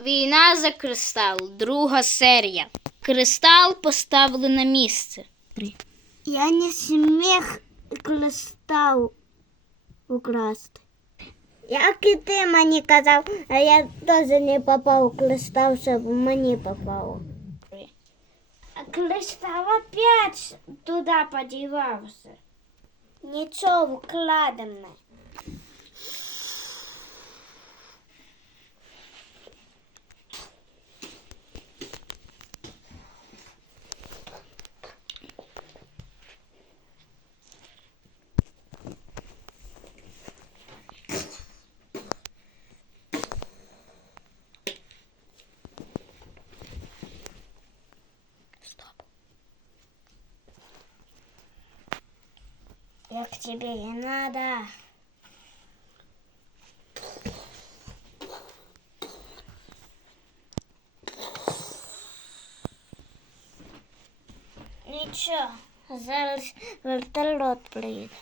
Війна за кристал, друга серія. Кристал поставили на місце. Я не сміх кристал украсти. Як і ти мені казав, а я теж не попав в кристал, щоб мені попало. А кристал опять туди подівався. Нічого вкладене. Як тебе не надо. Нічого, зараз вертольот приїде.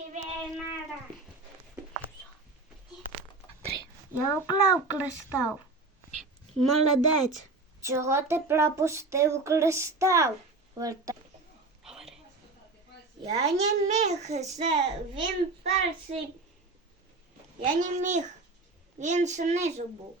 Як себе надо? Я уклав кристал. Молодець. Чого ти пропустив кристал? Я не міг. Це він перший. Я не міг. Він знизу був.